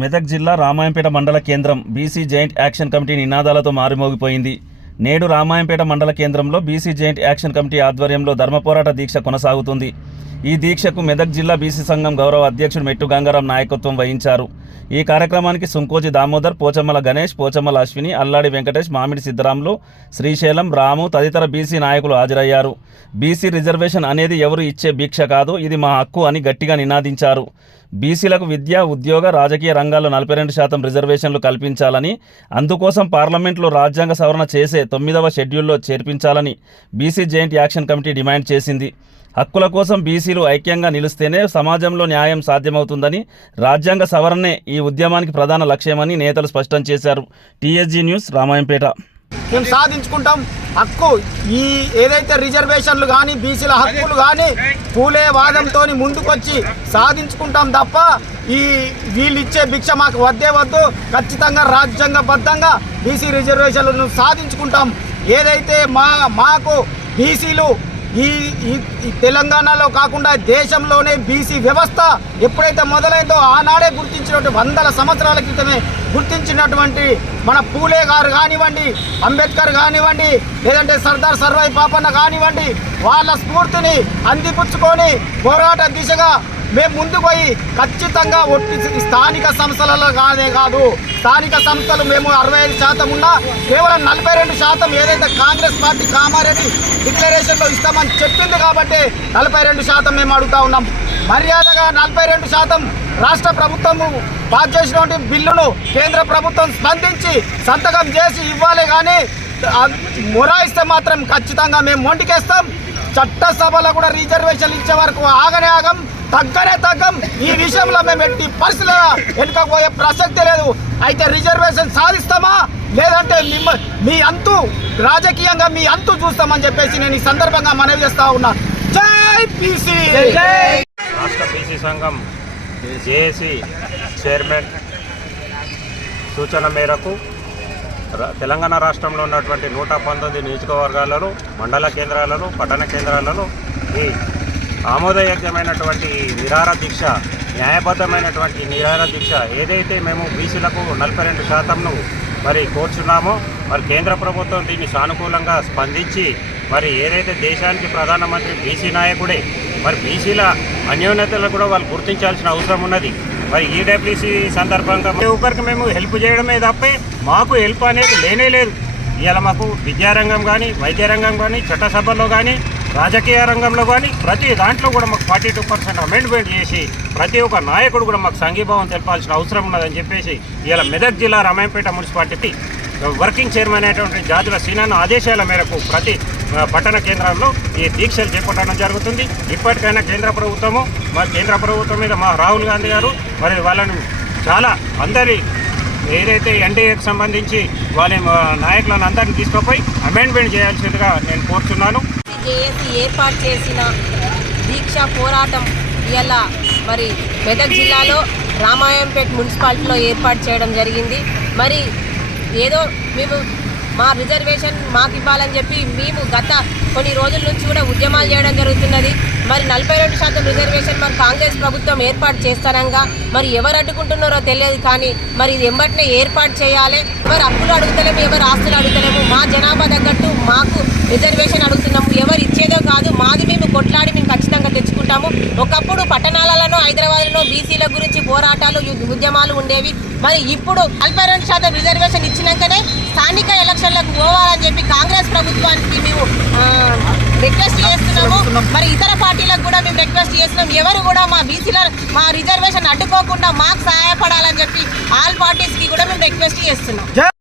మెదక్ జిల్లా రామాయంపేట మండల కేంద్రం బీసీ జాయింట్ యాక్షన్ కమిటీ నినాదాలతో మారుమోగిపోయింది. నేడు రామాయంపేట మండల కేంద్రంలో బీసీ జాయింట్ యాక్షన్ కమిటీ ఆధ్వర్యంలో ధర్మ పోరాట దీక్ష కొనసాగుతుంది. ఈ దీక్షకు మెదక్ జిల్లా బీసీ సంఘం గౌరవ అధ్యక్షుడు మెట్టు గంగారాం నాయకత్వం వహించారు. ఈ కార్యక్రమానికి సుంకోజి దామోదర్ పోచమ్మల గణేష్ పోచమ్మల అశ్విని అల్లాడి వెంకటేష్ మామిడి సిద్ధరాములు శ్రీశైలం రాము తదితర బీసీ నాయకులు హాజరయ్యారు. బీసీ రిజర్వేషన్ అనేది ఎవరు ఇచ్చే భిక్ష కాదు ఇది మా హక్కు అని గట్టిగా నినాదించారు. బీసీలకు విద్య ఉద్యోగ రాజకీయ రంగాల్లో నలభై రెండు శాతం రిజర్వేషన్లు కల్పించాలని అందుకోసం పార్లమెంట్లో రాజ్యాంగ సవరణ చేసే తొమ్మిదవ షెడ్యూల్లో చేర్పించాలని BC joint action committee demand చేసింది. హక్కుల కోసం బీసీలు ఐక్యంగా నిలిస్తేనే సమాజంలో న్యాయం సాధ్యమవుతుందని రాజ్యాంగ సవరణే ఈ ఉద్యమానికి ప్రధాన లక్ష్యమని నేతలు స్పష్టం చేశారు. TSG news Ramayampet. మేము సాధించుకుంటాం. హక్కు ఈ ఏదైతే రిజర్వేషన్లు కానీ బీసీల హక్కులు కానీ పూలే వాదంతో ముందుకొచ్చి సాధించుకుంటాం తప్ప ఈ వీళ్ళు ఇచ్చే భిక్ష మాకు వద్దే వద్దు. ఖచ్చితంగా రాజ్యాంగబద్ధంగా బీసీ రిజర్వేషన్లను సాధించుకుంటాం. ఏదైతే మా మాకు బీసీలు ఈ ఈ- తెలంగాణలో కాకుండా దేశంలోనే బీసీ వ్యవస్థ ఎప్పుడైతే మొదలైందో ఆనాడే గుర్తించినటువంటి వందల సంవత్సరాల క్రితమే గుర్తించినటువంటి మన పూలే గారు కానివ్వండి అంబేద్కర్ కానివ్వండి లేదంటే సర్దార్ సర్వై పాపన్న కానివ్వండి వాళ్ళ స్ఫూర్తిని అందిపుచ్చుకొని పోరాట దిశగా మేము ముందుకు పోయి ఖచ్చితంగా ఒట్టి స్థానిక సంస్థలలో కాదే కాదు. స్థానిక సంస్థలు మేము అరవై ఐదు శాతం ఉన్నా కేవలం నలభై రెండు శాతం ఏదైతే కాంగ్రెస్ పార్టీ కామారెడ్డి డిక్లరేషన్లో ఇస్తామని చెప్పింది కాబట్టి నలభై రెండు శాతం మేము అడుగుతా ఉన్నాం. మర్యాదగా నలభై రెండు శాతం రాష్ట్ర ప్రభుత్వము పాస్ చేసినటువంటి బిల్లును కేంద్ర ప్రభుత్వం స్పందించి సంతకం చేసి ఇవ్వాలి కానీ మొరాయిస్తే మాత్రం ఖచ్చితంగా మేము మొండికేస్తాం. చట్టసభలో కూడా రిజర్వేషన్ ఇచ్చే వరకు ఆగనే ఆగం. తగ్గనే తగ్గం. ఈ విషయంలో మేము ఎట్టి పరిస్థితుల్లో వెనుకపోయే ప్రసక్తి లేదు. అయితే రిజర్వేషన్ సాధిస్తామా? లేదంటే మిమ్మ మీ అంతు రాజకీయంగా మీ అంతు చూస్తామని చెప్పేసి నేను ఈ సందర్భంగా మనవి చేస్తా ఉన్నా. జై పీసీ! రాష్ట్ర బీసీ సంఘం జేఏసీ చైర్మన్ సూచన మేరకు తెలంగాణ రాష్ట్రంలో ఉన్నటువంటి నూట పంతొమ్మిది నియోజకవర్గాలలో మండల కేంద్రాలలో పట్టణ కేంద్రాలలో ఈ ఆమోదయోగ్యమైనటువంటి ఈ నిరార దీక్ష న్యాయబద్ధమైనటువంటి నిరార దీక్ష ఏదైతే మేము బీసీలకు నలభై రెండు శాతంను మరి కోరుచున్నామో మరి కేంద్ర ప్రభుత్వం దీన్ని సానుకూలంగా స్పందించి మరి ఏదైతే దేశానికి ప్రధానమంత్రి బీసీ నాయకుడే మరి బీసీల అన్యోన్యతలు కూడా వాళ్ళు గుర్తించాల్సిన అవసరం ఉన్నది. మరి ఈడబ్ల్యూసీ సందర్భంగా ప్రతి ఒక్కరికి మేము హెల్ప్ చేయడమే తప్పే మాకు హెల్ప్ అనేది లేనే లేదు. ఇవాళ మాకు విద్యారంగం కానీ వైద్య రంగం కానీ చట్టసభలో కానీ రాజకీయ రంగంలో కానీ ప్రతి దాంట్లో కూడా మాకు ఫార్టీ టూ పర్సెంట్ అమెండ్మెంట్ చేసి ప్రతి ఒక్క నాయకుడు కూడా మాకు సంఘీభావం తెలపాల్సిన అవసరం ఉన్నదని చెప్పేసి ఇలా మెదక్ జిల్లా రామాయపేట మున్సిపాలిటీ వర్కింగ్ చైర్మన్ అయినటువంటి జాతుల సీనాను ఆదేశాల మేరకు ప్రతి పట్టణ కేంద్రాల్లో ఈ దీక్షలు చేపట్టడం జరుగుతుంది. ఇప్పటికైనా కేంద్ర ప్రభుత్వము మా కేంద్ర ప్రభుత్వం మీద మా రాహుల్ గాంధీ గారు మరి వాళ్ళను చాలా అందరి ఏదైతే ఎన్డీఏకి సంబంధించి వాళ్ళ నాయకులను అందరినీ తీసుకుపోయి అమెండ్మెంట్ చేయాల్సిందిగా నేను కోరుతున్నాను. జేఏసీ ఏర్పాటు చేసిన దీక్ష పోరాటం ఇవాళ మరి మెదక్ జిల్లాలో రామాయంపేట్ మున్సిపాలిటీలో ఏర్పాటు చేయడం జరిగింది. మరి ఏదో మేము మా రిజర్వేషన్ మాకు ఇవ్వాలని చెప్పి మేము గత కొన్ని రోజుల నుంచి కూడా ఉద్యమాలు చేయడం జరుగుతున్నది. మరి నలభై రెండు శాతం రిజర్వేషన్ మరి కాంగ్రెస్ ప్రభుత్వం ఏర్పాటు చేస్తారంగా. మరి ఎవరు అడ్డుకుంటున్నారో తెలియదు కానీ మరి ఇది ఎంబటినే ఏర్పాటు చేయాలి. ఎవరు హక్కులు అడుగుతలేము ఎవరు ఆస్తులు అడుగుతలేము. మా జనాభా తగ్గట్టు మాకు రిజర్వేషన్ అడుగుతున్నాము. ఎవరు ఇచ్చేదో కాదు మాది మేము కొట్లాడి మేము ఖచ్చితంగా తెచ్చుకుంటాము. ఒకప్పుడు పట్టణాలలో హైదరాబాద్లో బీసీల గురించి పోరాటాలు ఉద్యమాలు ఉండేవి. మరి ఇప్పుడు నలభై రెండు శాతం రిజర్వేషన్ ఇచ్చినాకనే స్థానిక ఎలక్షన్లకు పోవాలని చెప్పి కాంగ్రెస్ ప్రభుత్వానికి మేము రిక్వెస్ట్ చేస్తున్నాము. మరి ఇతర పార్టీలకు కూడా మేము రిక్వెస్ట్ చేస్తున్నాం. ఎవరు కూడా మా బీసీల మా రిజర్వేషన్ అడ్డుకోకుండా మాకు సహాయపడాలని చెప్పి ఆల్ పార్టీస్కి కూడా మేము రిక్వెస్ట్ చేస్తున్నాం.